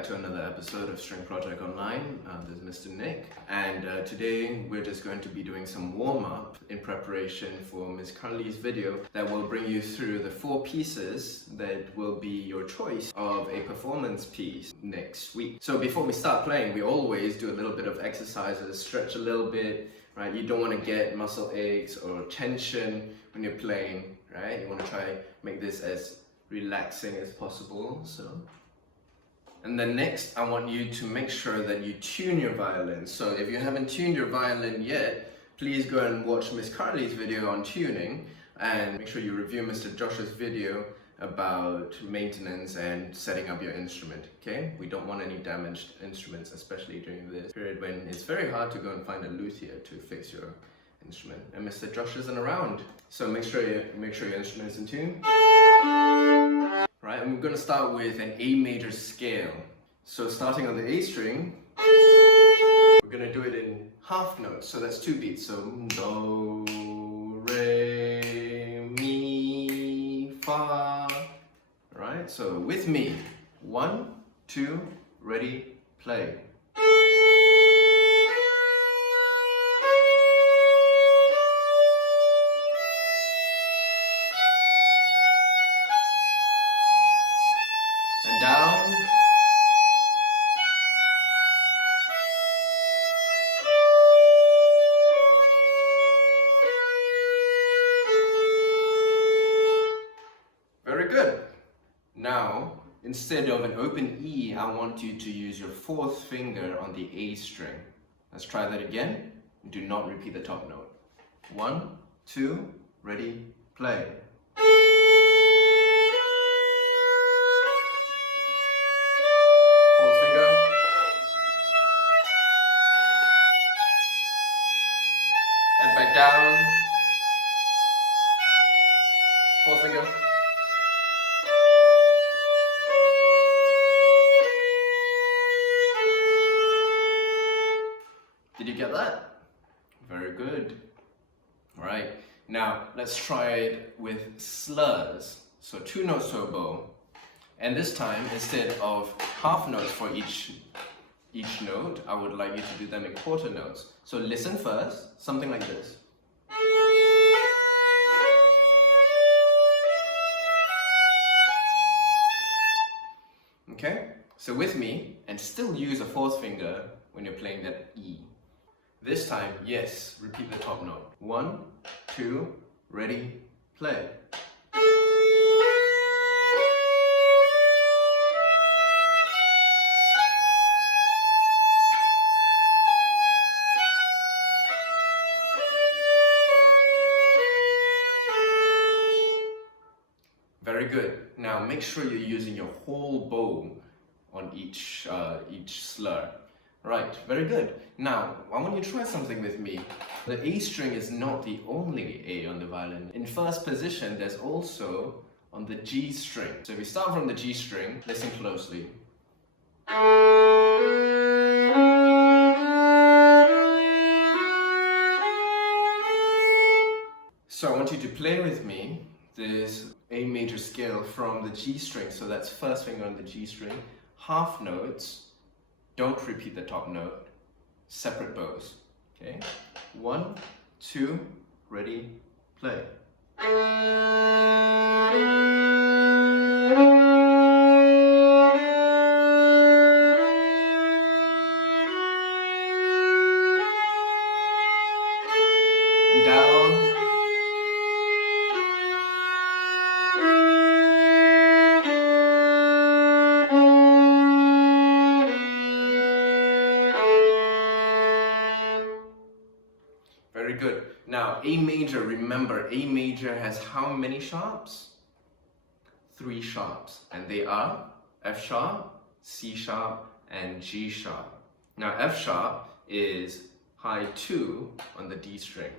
back to another episode of String Project Online. This is Mr. Nick, and today we're just going to be doing some warm-up in preparation for Miss Carly's video that will bring you through the 4 pieces that will be your choice of a performance piece next week. So before we start playing, we always do a little bit of exercises, stretch a little bit, right? You don't want to get muscle aches or tension when you're playing, right? You want to try make this as relaxing as possible. And then next, I want you to make sure that you tune your violin. So if you haven't tuned your violin yet, please go and watch Miss Carly's video on tuning, and make sure you review Mr. Josh's video about maintenance and setting up your instrument, okay? We don't want any damaged instruments, especially during this period when it's very hard to go and find a luthier to fix your instrument. And Mr. Josh isn't around, so make sure your instrument is in tune. Right, and we're going to start with an A major scale. So starting on the A string, we're going to do it in half notes. So that's 2 beats. So do, re, mi, fa. Right, so with me. 1, 2, ready, play. Down, very good. Now, instead of an open E, I want you to use your 4th finger on the A string. Let's try that again. Do not repeat the top note. 1, 2, ready, play. Down, 4th finger. Did you get that? Very good. Alright, now let's try it with slurs. So 2 notes to a bow. And this time, instead of half notes for each note, I would like you to do them in quarter notes. So listen first, something like this. Okay, so with me, and still use a 4th finger when you're playing that E. This time, yes, repeat the top note. 1, 2, ready, play. Very good. Now make sure you're using your whole bow on each slur. Right, very good. Now, I want you to try something with me. The A string is not the only A on the violin. In first position, there's also on the G string. So if we start from the G string, listen closely. So I want you to play with me this A major scale from the G string. So that's 1st finger on the G string, half notes, don't repeat the top note, separate bows. Okay, 1, 2, ready, play. And down. Very good. Now, A major, remember, A major has how many sharps? 3 sharps, and they are F sharp, C sharp, and G sharp. Now, F sharp is high 2 on the D string,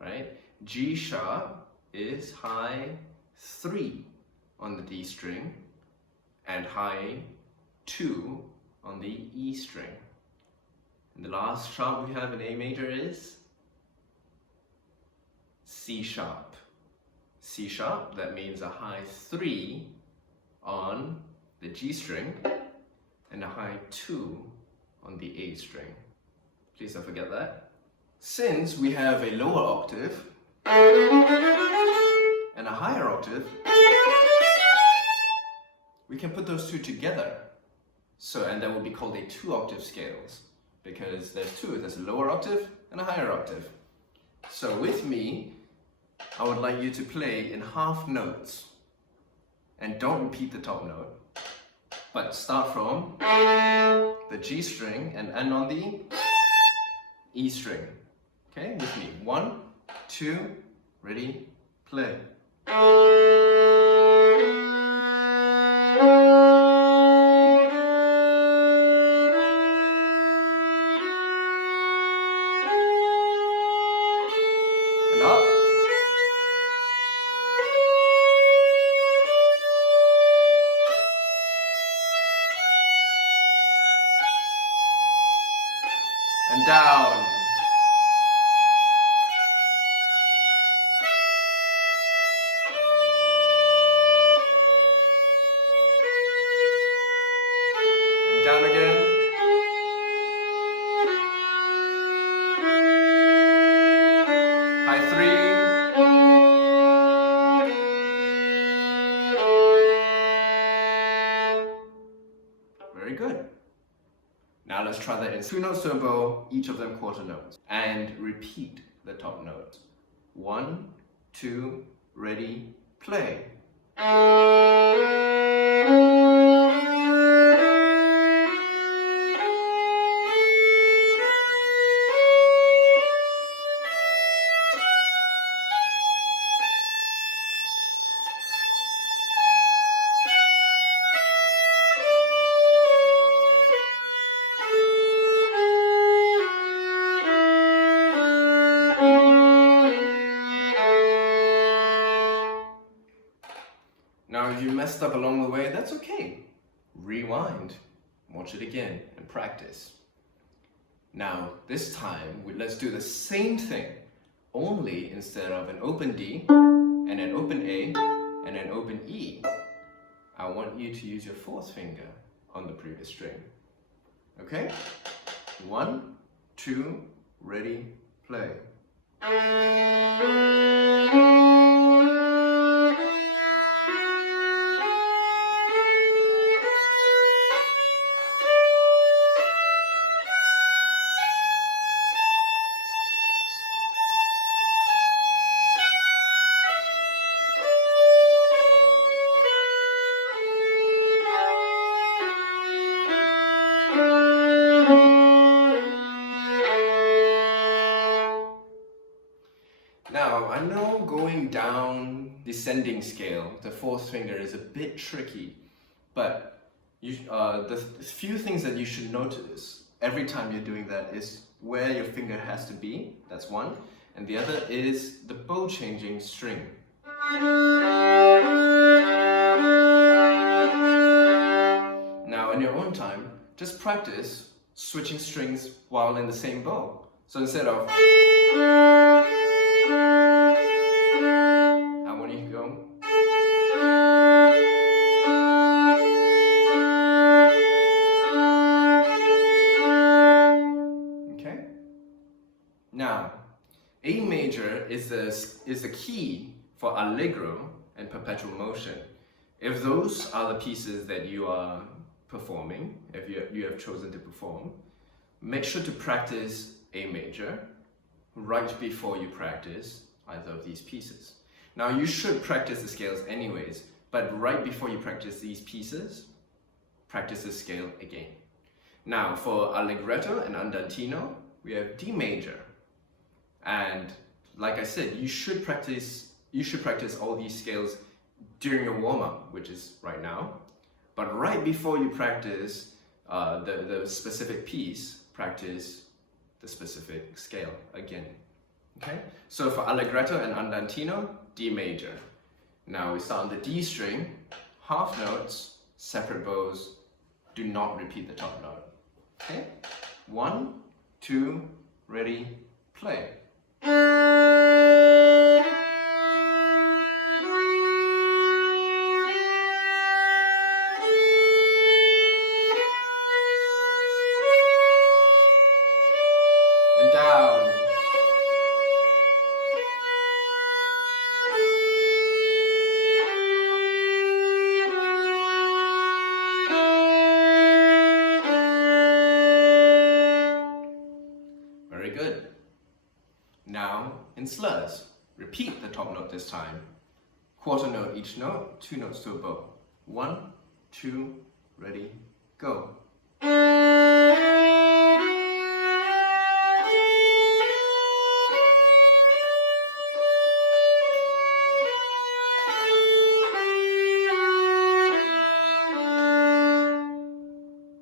right? G sharp is high 3 on the D string, and high 2 on the E string. And the last sharp we have in A major is C sharp. C sharp, that means a high 3 on the G string, and a high 2 on the A string. Please don't forget that. Since we have a lower octave and a higher octave, we can put those two together. And that will be called a 2-octave scales, because there's a lower octave and a higher octave. So with me, I would like you to play in half notes, and don't repeat the top note, but start from the G string and end on the E string. Okay, with me. 1, 2, ready, play. And up. And down. And down again. High 3. Very good. Now let's try that in 2 notes to a bow, each of them quarter notes. And repeat the top note. 1, 2, ready, play. Now if you messed up along the way, that's okay. Rewind, watch it again, and practice. Now this time, let's do the same thing, only instead of an open D, and an open A, and an open E, I want you to use your 4th finger on the previous string. Okay? 1, 2, ready, play. Now, I know going down descending scale, the 4th finger is a bit tricky, but the few things that you should notice every time you're doing that is where your finger has to be, that's one, and the other is the bow changing string. Now, in your own time, just practice switching strings while in the same bow. So instead of Now, A major is the key for allegro and perpetual motion. If those are the pieces that you are performing, if you have chosen to perform, make sure to practice A major right before you practice either of these pieces. Now, you should practice the scales anyways, but right before you practice these pieces, practice the scale again. Now, for allegretto and andantino, we have D major. And like I said, you should practice all these scales during your warm-up, which is right now. But right before you practice the specific piece, practice the specific scale again. Okay? So for allegretto and andantino, D major. Now we start on the D string, half notes, separate bows, do not repeat the top note. Okay? 1, 2, ready, play. in slurs. Repeat the top note this time. Quarter note each note, 2 notes to a bow. 1, 2, ready, go.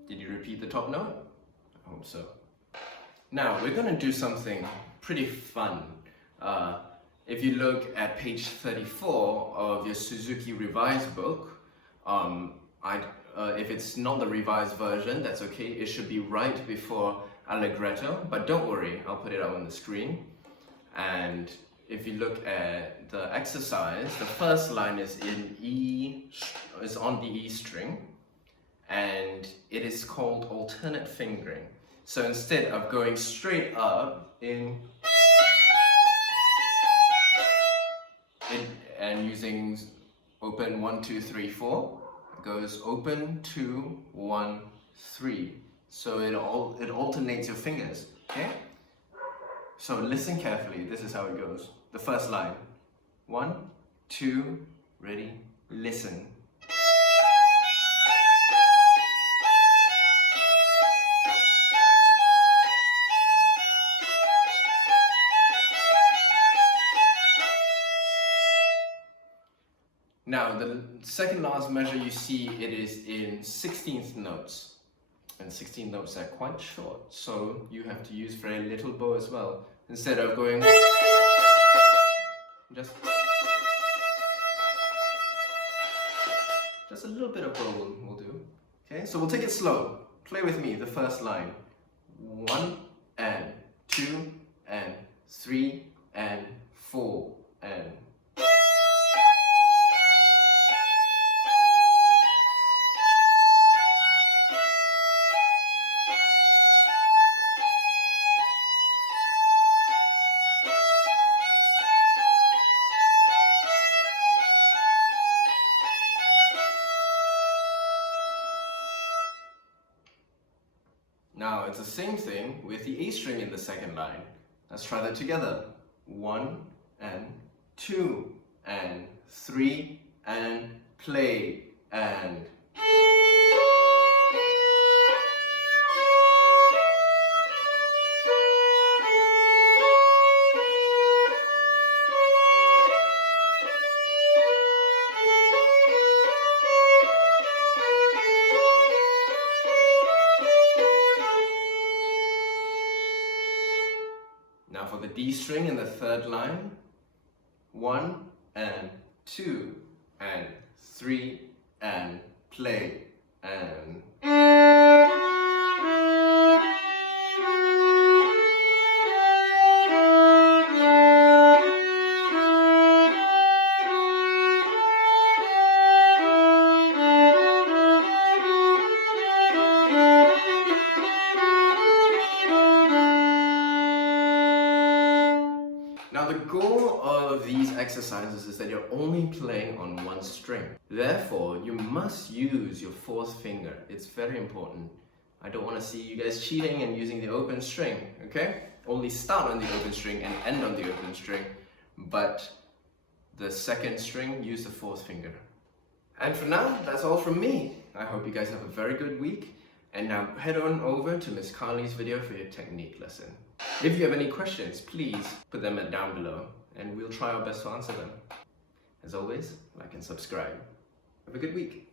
Did you repeat the top note? I hope so. Now we're going to do something pretty fun. If you look at page 34 of your Suzuki revised book, if it's not the revised version, that's okay. It should be right before allegretto, but don't worry, I'll put it up on the screen. And if you look at the exercise, the first line is in E, is on the E string, and it is called alternate fingering. So instead of going straight up and using open 1, 2, 3, 4, it goes open 2, 1, 3. So it alternates your fingers. Okay. So listen carefully. This is how it goes. The first line. 1, 2, ready, listen. Now, the second last measure you see, it is in 16th notes. And 16th notes are quite short, so you have to use very little bow as well. Instead of going, just a little bit of bow will do. Okay, so we'll take it slow. Play with me, the first line. 1 and 2 and 3 and 4 and. Now it's the same thing with the A string in the second line. Let's try that together. 1 and 2 and 3 and play and. Now for the D string in the third line, 1 and 2 and 3 and play and. Now the goal of these exercises is that you're only playing on one string. Therefore, you must use your fourth finger. It's very important. I don't want to see you guys cheating and using the open string, okay? Only start on the open string and end on the open string, but the second string, use the fourth finger. And for now, that's all from me. I hope you guys have a very good week. And now head on over to Miss Carly's video for your technique lesson. If you have any questions, please put them down below and we'll try our best to answer them. As always, like and subscribe. Have a good week.